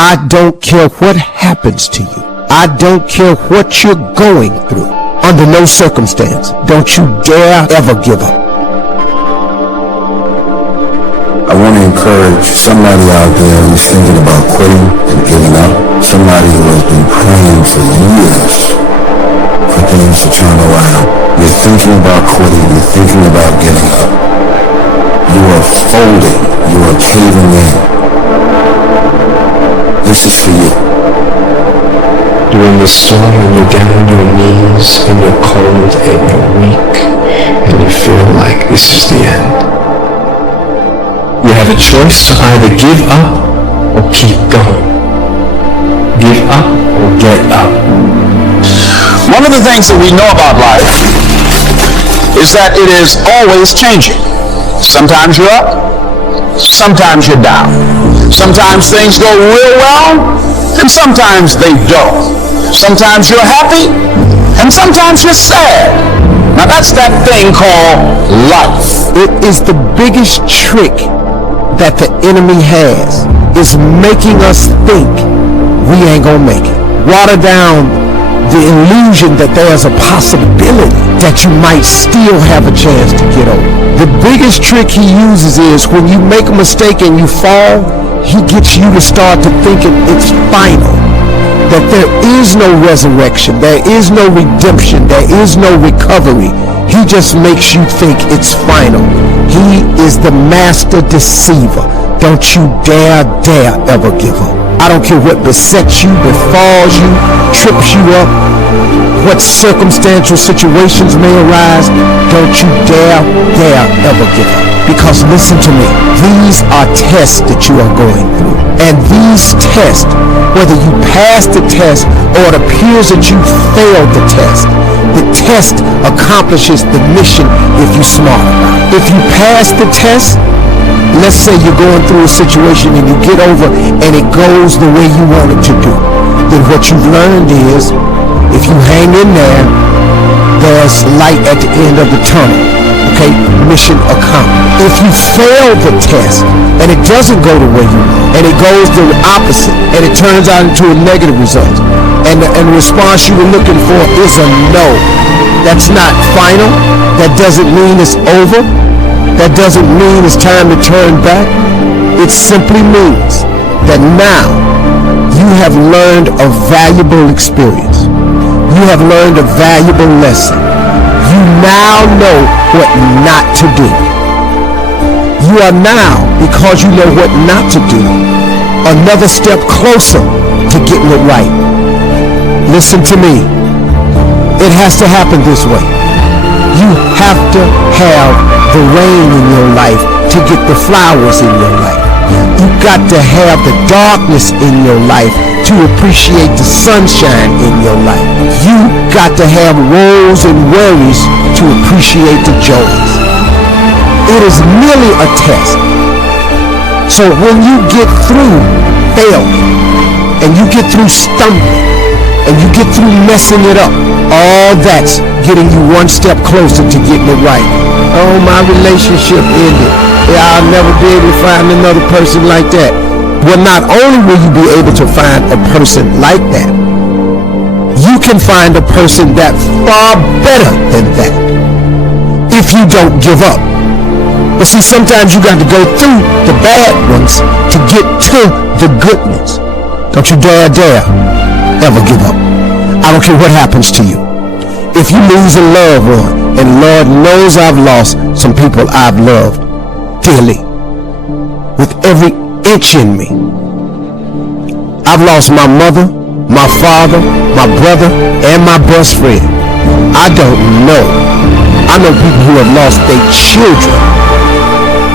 I don't care what happens to you. I don't care what you're going through. Under no circumstance, don't you dare ever give up. I want to encourage somebody out there who's thinking about quitting and giving up. Somebody who has been praying for years for things to turn around. You're thinking about quitting. You're thinking about giving up. You are folding. You are caving in. This is for you. You're in the storm and you're down on your knees and you're cold and you're weak and you feel like this is the end. You have a choice to either give up or keep going. Give up or get up. One of the things that we know about life is that it is always changing. Sometimes you're up, sometimes you're down. Sometimes things go real well, and sometimes they don't. Sometimes you're happy, and sometimes you're sad. Now that's that thing called life. It is the biggest trick that the enemy has, is making us think we ain't gonna make it. Water down the illusion that there's a possibility that you might still have a chance to get over. The biggest trick he uses is when you make a mistake and you fall, he gets you to start to thinking it's final. That there is no resurrection, there is no redemption, there is no recovery. He just makes you think it's final. He is the master deceiver. Don't you dare ever give up. I don't care what besets you, befalls you, trips you up, what circumstantial situations may arise. Don't you dare ever give up. Because listen to me, these are tests that you are going through. And these tests, whether you pass the test or it appears that you failed the test accomplishes the mission if you're smart. If you pass the test, let's say you're going through a situation and you get over and it goes the way you want it to do, then what you've learned is, if you hang in there, there's light at the end of the tunnel. Okay, mission accomplished. If you fail the test and it doesn't go the way you want, and it goes the opposite, and it turns out into a negative result, and the response you were looking for is a no, that's not final. That doesn't mean it's over. That doesn't mean it's time to turn back. It simply means that now you have learned a valuable experience. You have learned a valuable lesson. You now know what not to do. You are now, because you know what not to do, another step closer to getting it right. Listen to me. It has to happen this way. You have to have the rain in your life to get the flowers in your life. You got to have the darkness in your life to appreciate the sunshine in your life. You got to have woes and worries to appreciate the joys. It is merely a test. So when you get through failure, and you get through stumbling, and you get through messing it up, all that's getting you one step closer to getting it right. Oh, my relationship ended. I'll never be able to find another person like that. Well, not only will you be able to find a person like that, you can find a person that's far better than that if you don't give up. But see, sometimes you got to go through the bad ones to get to the good ones. Don't you dare ever give up. I don't care what happens to you. If you lose a loved one, and Lord knows I've lost some people I've loved dearly, with every inch in me. I've lost my mother, my father, my brother, and my best friend. I don't know. I know people who have lost their children.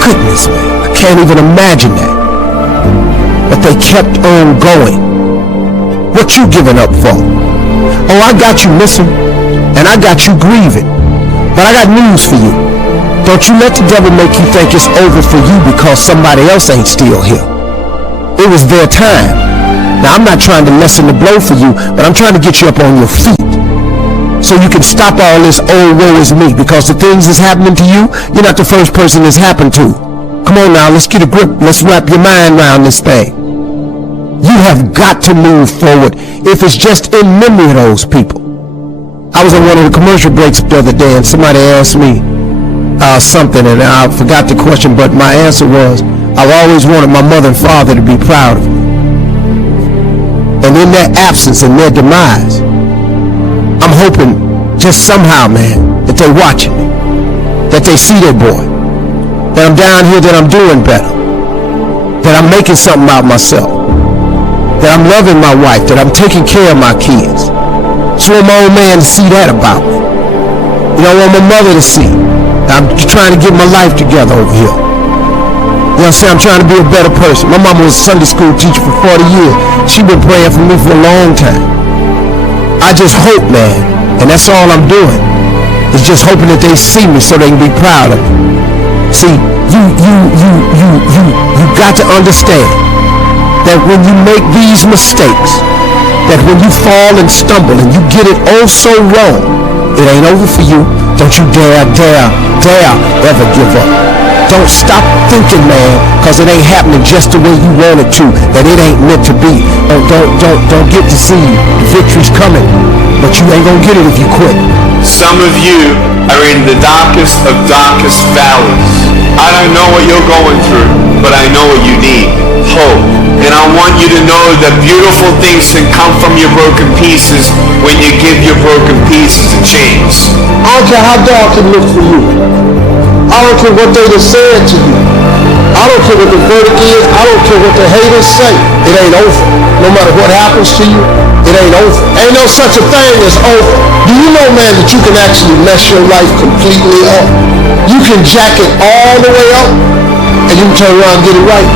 Goodness, man, I can't even imagine that. But they kept on going. What you giving up for? Oh, I got you missing, and I got you grieving. But I got news for you. Don't you let the devil make you think it's over for you because somebody else ain't still here. It was their time. Now, I'm not trying to lessen the blow for you, but I'm trying to get you up on your feet so you can stop all this, oh, woe is me, because the things that's happening to you, you're not the first person it's happened to. Come on now, let's get a grip. Let's wrap your mind around this thing. You You have got to move forward if it's just in memory of those people. I was on one of the commercial breaks the other day and somebody asked me something and I forgot the question, but my answer was, I've always wanted my mother and father to be proud of me. And in their absence and their demise, I'm hoping just somehow, man, that they're watching me, that they see their boy, that I'm down here, that I'm doing better, that I'm making something out of myself, that I'm loving my wife, that I'm taking care of my kids. So I want my old man to see that about me. You know, I want my mother to see. I'm trying to get my life together over here. You know what I'm saying? I'm trying to be a better person. My mama was a Sunday school teacher for 40 years. She been praying for me for a long time. I just hope, man, and that's all I'm doing, is just hoping that they see me so they can be proud of me. See, you got to understand that when you make these mistakes, that when you fall and stumble and you get it oh so wrong, it ain't over for you. Don't you dare ever give up. Don't stop thinking, man, because it ain't happening just the way you want it to, that it ain't meant to be. Don't get deceived. The victory's coming, but you ain't gonna get it if you quit. Some of you are in the darkest of darkest valleys. I don't know what you're going through, but I know what you need. Hope. And I want you to know that beautiful things can come from your broken pieces when you give your broken pieces a chance. I don't care how dark it looks for you. I don't care what they just said to you. I don't care what the verdict is. I don't care what the haters say. It ain't over. No matter what happens to you, it ain't over. Ain't no such a thing as over. Do you know, man, that you can actually mess your life completely up? You can jack it all the way up, and you can turn around and get it right.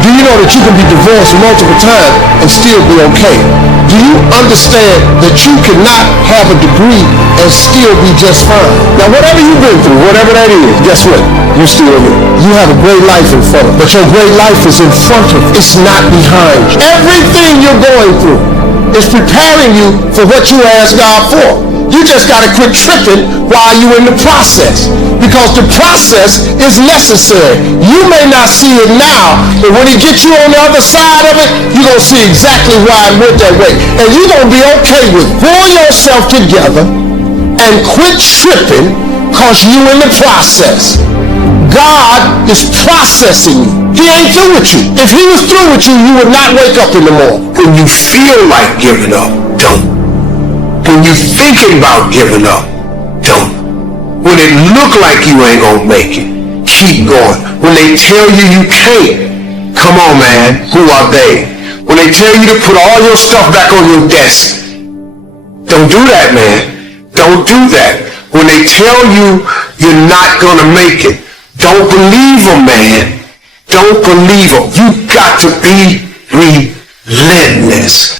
Do you know that you can be divorced multiple times and still be okay? Do you understand that you cannot have a degree and still be just fine? Now, whatever you've been through, whatever that is, guess what? You're still here. You have a great life in front of you, but your great life is in front of you. It's not behind you. Everything you're going through is preparing you for what you asked God for. You just got to quit tripping while you're in the process, because the process is necessary. You may not see it now, but when it gets you on the other side of it, you're going to see exactly why it went that way. And you're going to be okay with it. Pull yourself together and quit tripping because you're in the process. God is processing you. He ain't through with you. If he was through with you, you would not wake up in the morning. When you feel like giving up, don't. When you're thinking about giving up, don't. When it look like you ain't gonna make it, keep going. When they tell you you can't, come on, man, who are they? When they tell you to put all your stuff back on your desk, don't do that, man. Don't do that. When they tell you you're not gonna make it, don't believe them, man. Don't believe them. You got to be relentless.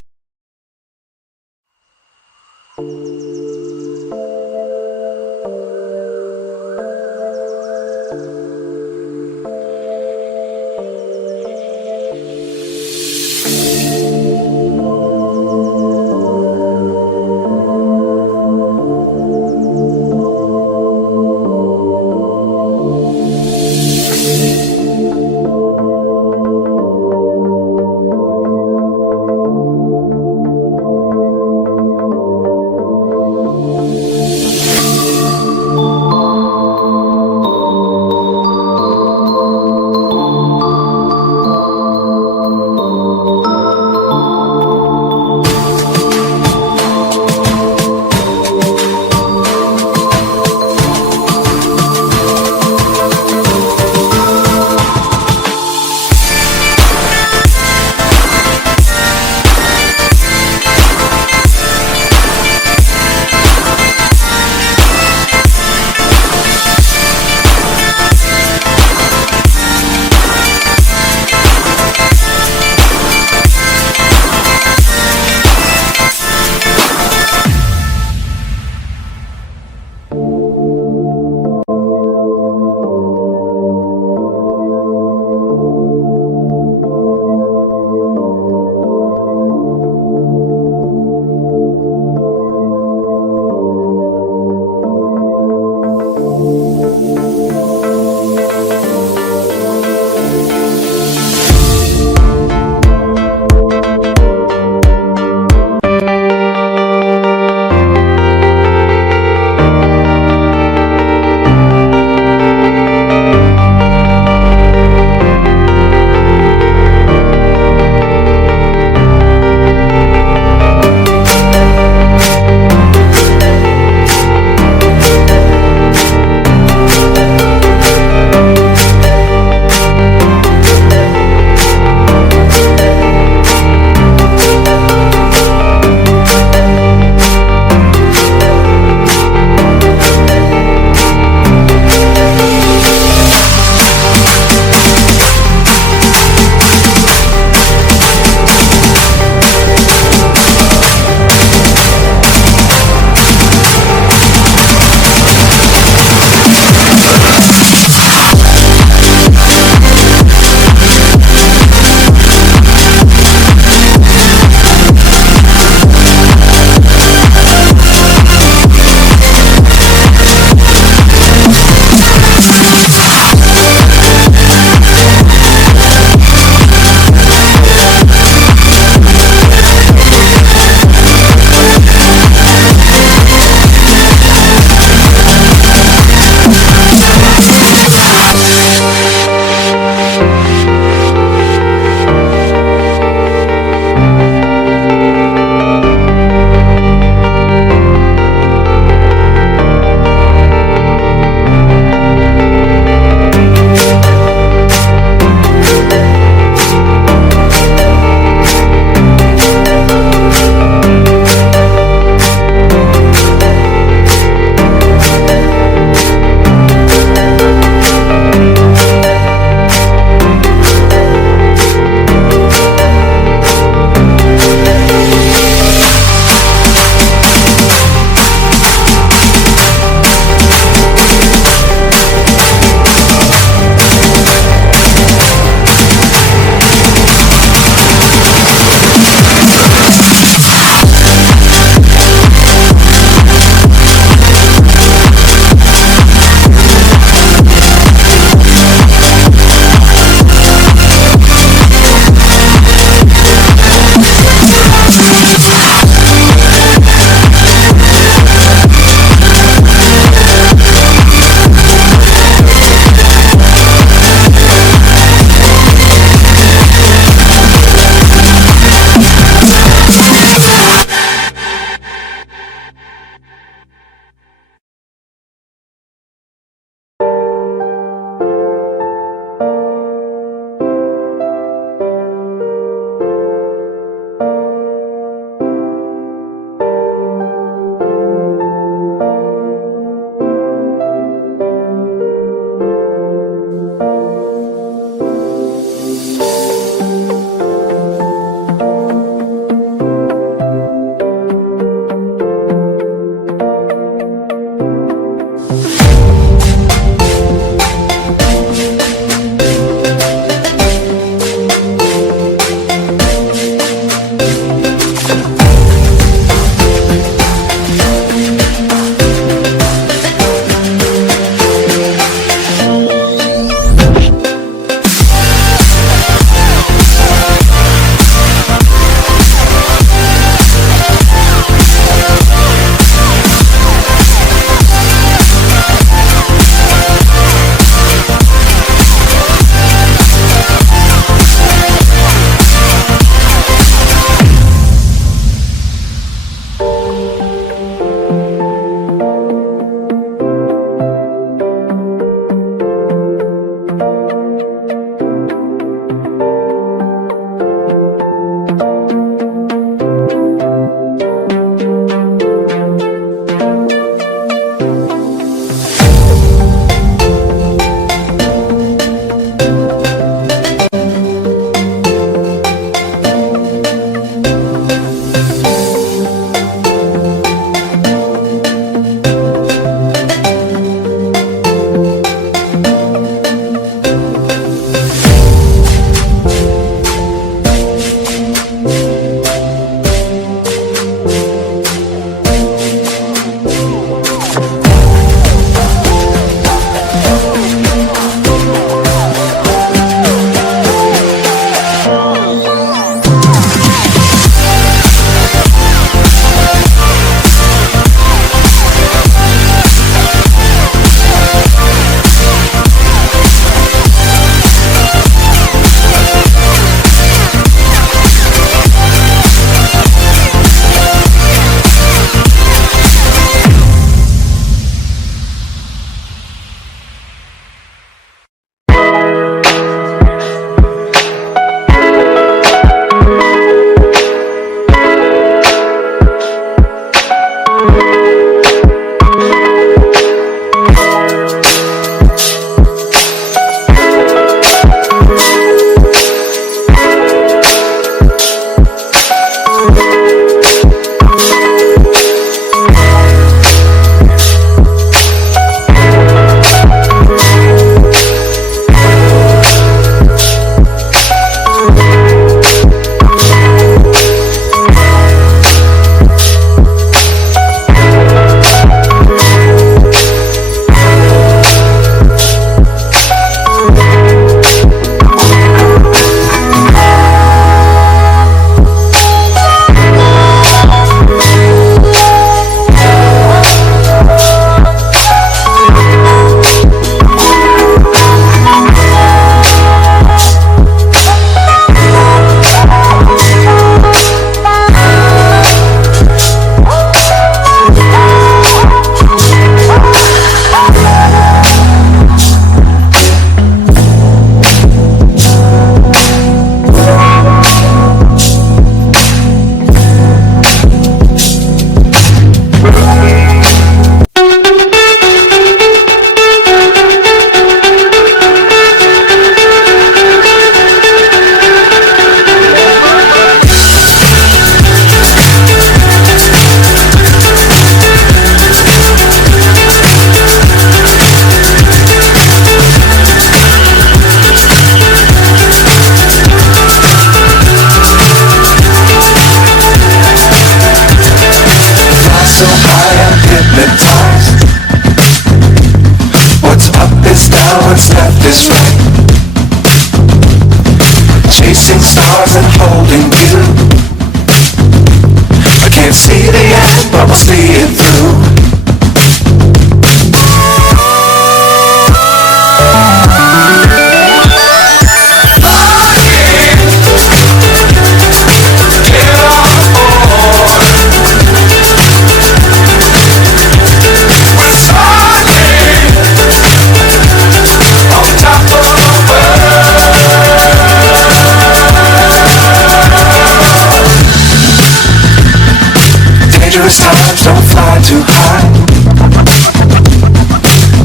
Darkest times don't fly too high.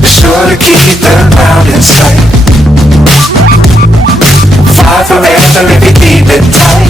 Be sure to keep the ground in sight. Fly forever if you keep it tight.